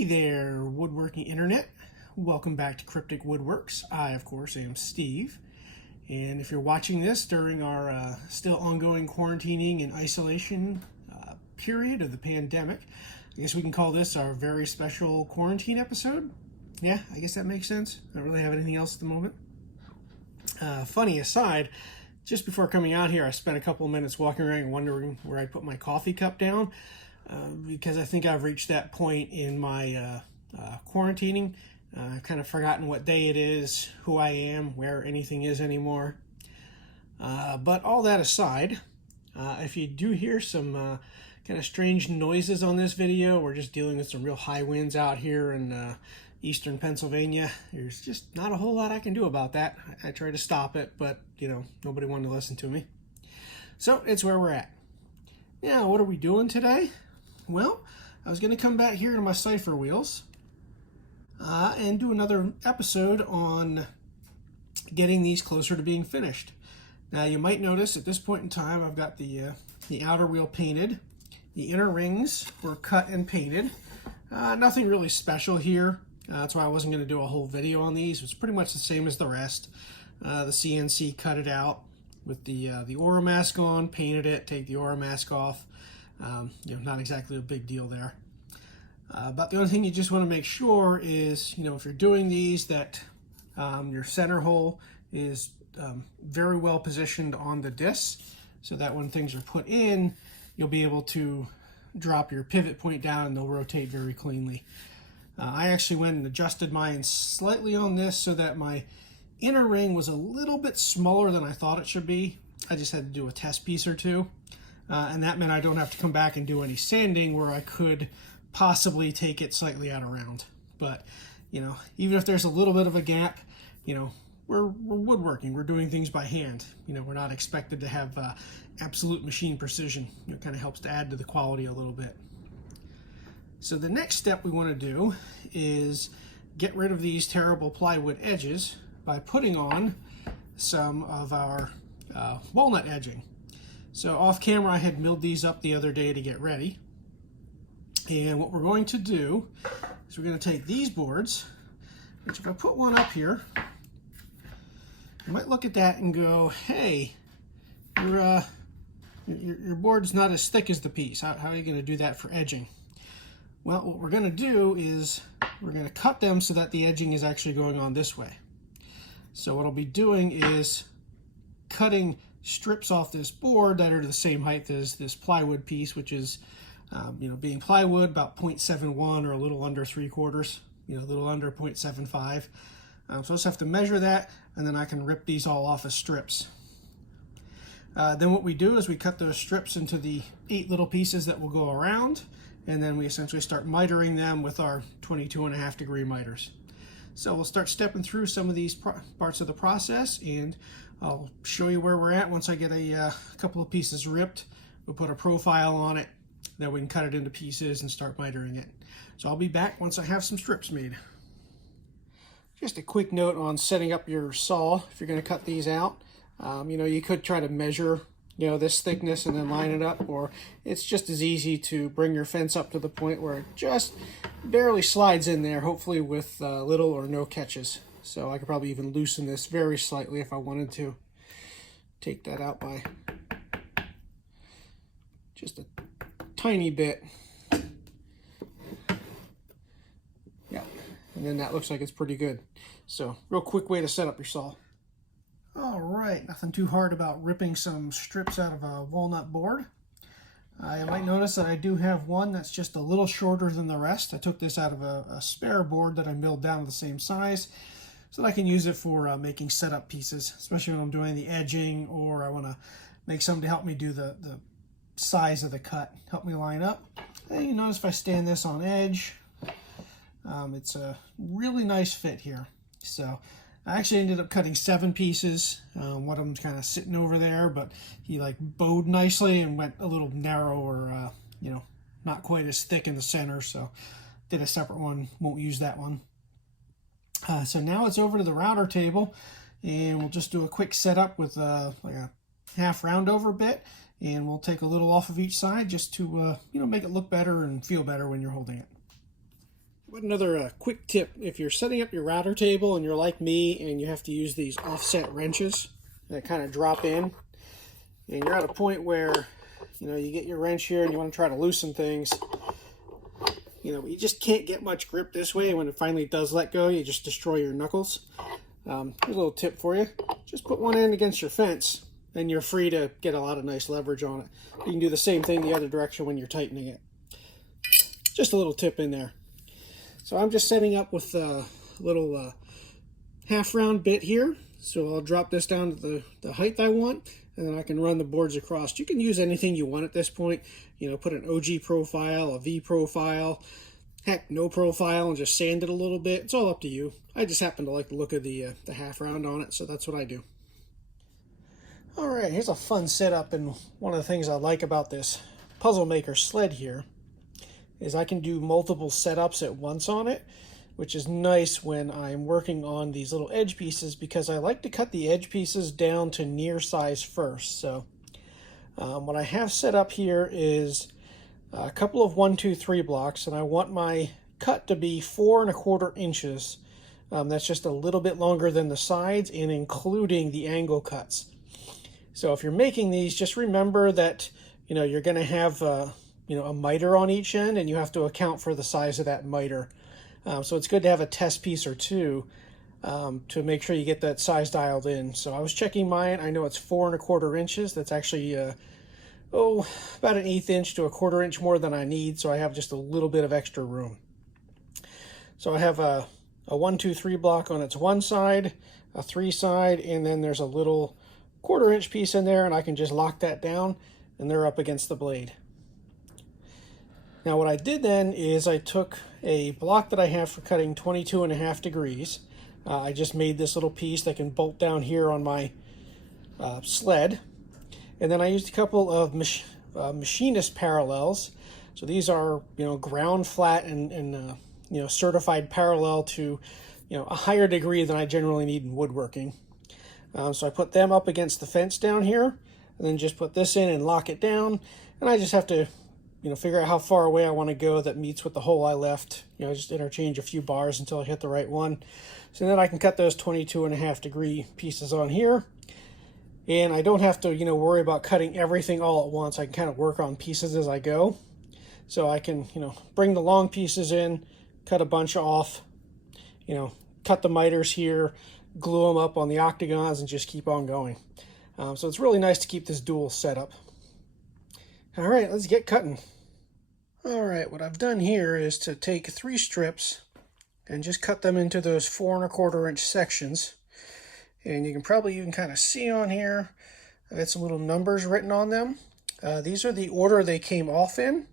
Hey there, woodworking internet. Welcome back to Cryptic Woodworks. I, of course, am Steve. And if you're watching this during our still ongoing quarantining and isolation period of the pandemic, I guess we can call this our very special quarantine episode. Yeah, I guess that makes sense. I don't really have anything else at the moment. Funny aside, just before coming out here, I spent a couple of minutes walking around wondering where I put my coffee cup down. Because I think I've reached that point in my quarantining. I've kind of forgotten what day it is, who I am, where anything is anymore. But all that aside, if you do hear some kind of strange noises on this video, we're just dealing with some real high winds out here in eastern Pennsylvania. There's just not a whole lot I can do about that. I tried to stop it, but nobody wanted to listen to me. So it's where we're at. Now, what are we doing today? Well, I was going to come back here to my Cipher wheels and do another episode on getting these closer to being finished. Now, you might notice at this point in time, I've got the outer wheel painted. The inner rings were cut and painted. Nothing really special here. That's why I wasn't going to do a whole video on these. It's pretty much the same as the rest. The CNC cut it out with the aura mask on, painted it, take the aura mask off. Not exactly a big deal there. But the only thing you just want to make sure is, if you're doing these, that your center hole is very well positioned on the disc, so that when things are put in, you'll be able to drop your pivot point down and they'll rotate very cleanly. I actually went and adjusted mine slightly on this so that my inner ring was a little bit smaller than I thought it should be. I just had to do a test piece or two. And that meant I don't have to come back and do any sanding, where I could possibly take it slightly out of round. But, even if there's a little bit of a gap, we're woodworking. We're doing things by hand. We're not expected to have absolute machine precision. It kind of helps to add to the quality a little bit. So the next step we want to do is get rid of these terrible plywood edges by putting on some of our walnut edging. So off camera, I had milled these up the other day to get ready. And what we're going to do is we're going to take these boards, which if I put one up here, you might look at that and go, hey, your board's not as thick as the piece. How are you going to do that for edging? Well, what we're going to do is we're going to cut them so that the edging is actually going on this way. So what I'll be doing is cutting strips off this board that are the same height as this plywood piece, which is, being plywood, about 0.71 or a little under 3/4, a little under 0.75. So I just have to measure that, and then I can rip these all off as strips. Then what we do is we cut those strips into the 8 little pieces that will go around, and then we essentially start mitering them with our 22.5-degree miters. So we'll start stepping through some of these parts of the process, and I'll show you where we're at once I get a couple of pieces ripped. We'll put a profile on it, then we can cut it into pieces and start mitering it. So I'll be back once I have some strips made. Just a quick note on setting up your saw if you're going to cut these out. You could try to measure this thickness and then line it up, or it's just as easy to bring your fence up to the point where it just barely slides in there, hopefully with little or no catches. So I could probably even loosen this very slightly if I wanted to. Take that out by just a tiny bit. Yeah, and then that looks like it's pretty good. So real quick way to set up your saw. All right, nothing too hard about ripping some strips out of a walnut board. You might notice that I do have one that's just a little shorter than the rest. I took this out of a spare board that I milled down to the same size, so that I can use it for making setup pieces, especially when I'm doing the edging, or I want to make something to help me do the size of the cut, help me line up. And you notice if I stand this on edge, it's a really nice fit here. So I actually ended up cutting 7 pieces. One of them's kind of sitting over there, but he bowed nicely and went a little narrow, or not quite as thick in the center. So did a separate one, won't use that one. So now it's over to the router table, and we'll just do a quick setup with a half round over bit, and we'll take a little off of each side just to make it look better and feel better when you're holding it. But another quick tip, if you're setting up your router table and you're like me and you have to use these offset wrenches that kind of drop in, and you're at a point where, you get your wrench here and you want to try to loosen things, you just can't get much grip this way. And when it finally does let go, you just destroy your knuckles. Here's a little tip for you. Just put one end against your fence and you're free to get a lot of nice leverage on it. You can do the same thing the other direction when you're tightening it. Just a little tip in there. So I'm just setting up with a little half round bit here. So I'll drop this down to the height I want, and then I can run the boards across. You can use anything you want at this point. Put an OG profile, a V profile, heck, no profile, and just sand it a little bit. It's all up to you. I just happen to like the look of the half round on it, so that's what I do. All right, here's a fun setup, and one of the things I like about this Puzzle Maker sled here is I can do multiple setups at once on it, which is nice when I'm working on these little edge pieces, because I like to cut the edge pieces down to near size first. So what I have set up here is a couple of 1, 2, 3 blocks, and I want my cut to be 4 1/4 inches. That's just a little bit longer than the sides and including the angle cuts. So if you're making these, just remember that you're going to have a miter on each end, and you have to account for the size of that miter. So it's good to have a test piece or two to make sure you get that size dialed in. So I was checking mine. I know it's 4 1/4 inches. That's actually about an 1/8 inch to 1/4 inch more than I need. So I have just a little bit of extra room. So I have a 1, 2, 3 block on its one side, a 3 side, and then there's a little 1/4 inch piece in there, and I can just lock that down, and they're up against the blade. Now what I did then is I took a block that I have for cutting 22.5 degrees. I just made this little piece that can bolt down here on my sled. And then I used a couple of machinist parallels. So these are ground flat and certified parallel to a higher degree than I generally need in woodworking. So I put them up against the fence down here, and then just put this in and lock it down. And I just have to figure out how far away I want to go that meets with the hole I left. Just interchange a few bars until I hit the right one. So then I can cut those 22.5 degree pieces on here. And I don't have to, worry about cutting everything all at once. I can kind of work on pieces as I go. So I can, bring the long pieces in, cut a bunch off, cut the miters here, glue them up on the octagons, and just keep on going. So it's really nice to keep this dual setup. All right, let's get cutting. All right, what I've done here is to take 3 strips and just cut them into those 4 1/4 inch sections. And you can probably even kind of see on here, I've got some little numbers written on them. These are the order they came off in,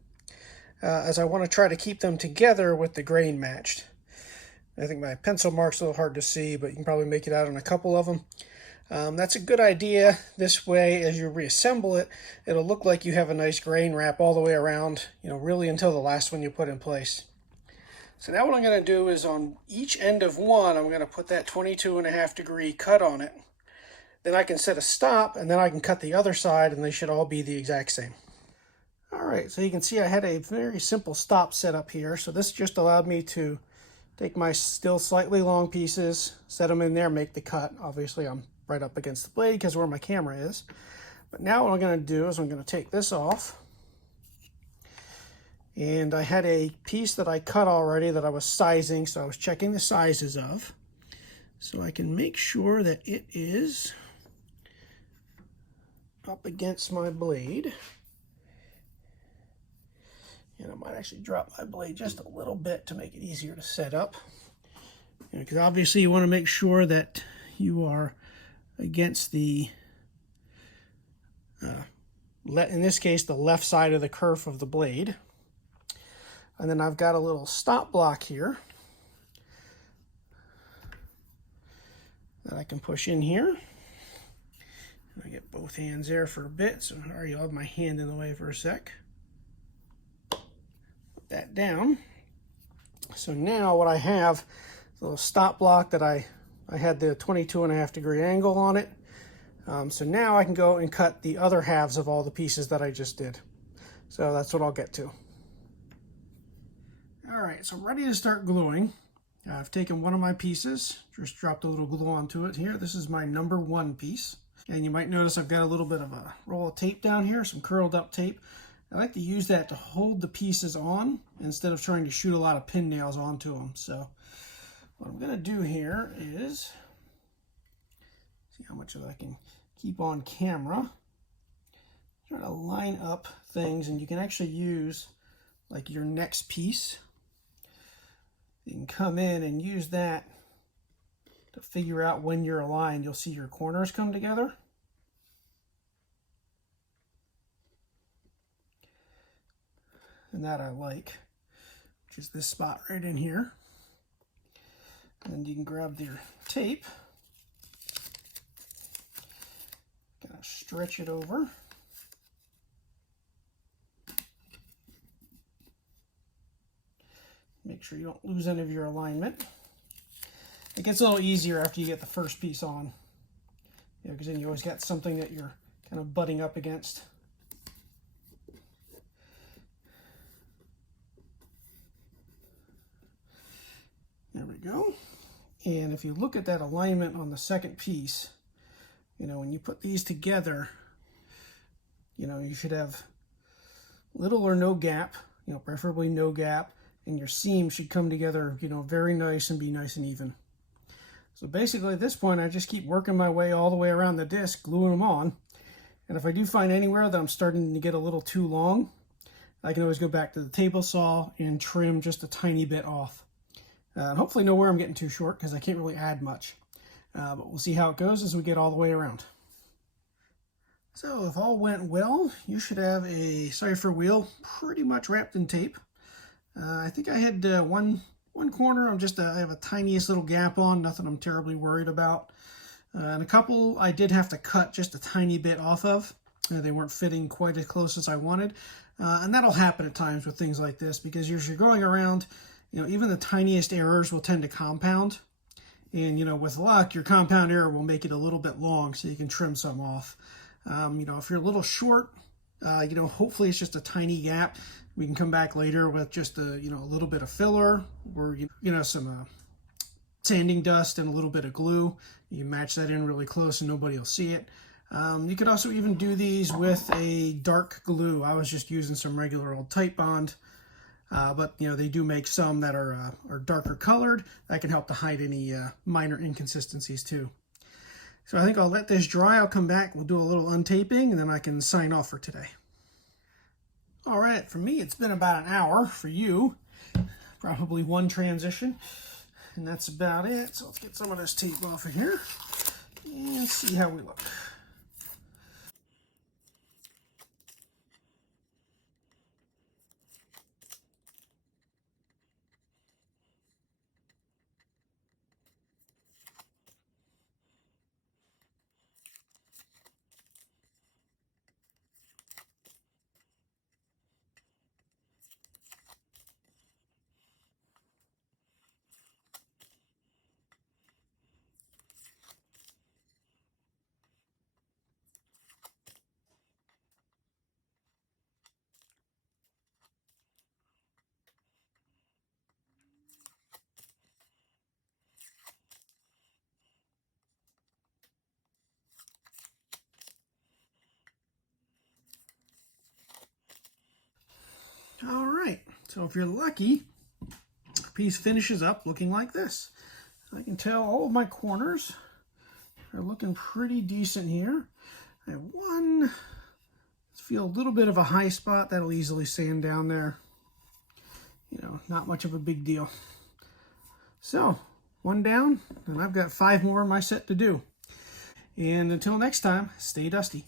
as I want to try to keep them together with the grain matched. I think my pencil mark's a little hard to see, but you can probably make it out on a couple of them. That's a good idea. This way, as you reassemble it, it'll look like you have a nice grain wrap all the way around, really until the last one you put in place. So now what I'm going to do is on each end of one, I'm going to put that 22.5 degree cut on it. Then I can set a stop, and then I can cut the other side, and they should all be the exact same. All right, so you can see I had a very simple stop set up here. So this just allowed me to take my still slightly long pieces, set them in there, make the cut. Obviously, I'm right up against the blade because where my camera is. But now what I'm going to do is I'm going to take this off. And I had a piece that I cut already that I was sizing, so I was checking the sizes of. So I can make sure that it is up against my blade. And I might actually drop my blade just a little bit to make it easier to set up. Because obviously you want to make sure that you are against the, in this case, the left side of the kerf of the blade. And then I've got a little stop block here that I can push in here. And I get both hands there for a bit, so I already have my hand in the way for a sec. Put that down. So now what I have, a little stop block that I had the 22.5 degree angle on it. So now I can go and cut the other halves of all the pieces that I just did. So that's what I'll get to. All All right, so I'm ready to start gluing. I've taken one of my pieces, just dropped a little glue onto it here. This is my number 1 piece. And you might notice I've got a little bit of a roll of tape down here, some curled up tape. I like to use that to hold the pieces on instead of trying to shoot a lot of pin nails onto them. So what I'm gonna do here is, see how much of that I can keep on camera. Try to line up things, and you can actually use like your next piece. You can come in and use that to figure out when you're aligned. You'll see your corners come together. And that I like, which is this spot right in here. And you can grab your tape, kind of stretch it over. Make sure you don't lose any of your alignment. It gets a little easier after you get the first piece on, because then you always got something that you're kind of butting up against. There we go. And if you look at that alignment on the second piece, when you put these together, you should have little or no gap, preferably no gap, and your seam should come together, very nice and be nice and even. So basically at this point, I just keep working my way all the way around the disc, gluing them on. And if I do find anywhere that I'm starting to get a little too long, I can always go back to the table saw and trim just a tiny bit off. And hopefully know where I'm getting too short, because I can't really add much. But we'll see how it goes as we get all the way around. So if all went well, you should have a Cipher wheel pretty much wrapped in tape. I think I had one corner I have a tiniest little gap on, nothing I'm terribly worried about. And a couple I did have to cut just a tiny bit off of. They weren't fitting quite as close as I wanted. And that'll happen at times with things like this, because as you're going around, even the tiniest errors will tend to compound. And, with luck, your compound error will make it a little bit long, so you can trim some off. If you're a little short, hopefully it's just a tiny gap. We can come back later with just a little bit of filler, or some sanding dust and a little bit of glue. You match that in really close and nobody will see it. You could also even do these with a dark glue. I was just using some regular old Titebond, but they do make some that are darker colored. That can help to hide any minor inconsistencies too. So I think I'll let this dry. I'll come back, we'll do a little untaping, and then I can sign off for today. All right, for me, it's been about an hour. For you, probably one transition, and that's about it. So let's get some of this tape off of here and see how we look. All right, so if you're lucky, the piece finishes up looking like this. I can tell all of my corners are looking pretty decent here. I have one, feel a little bit of a high spot that'll easily sand down there. Not much of a big deal. So, one down, and I've got 5 more in my set to do. And until next time, stay dusty.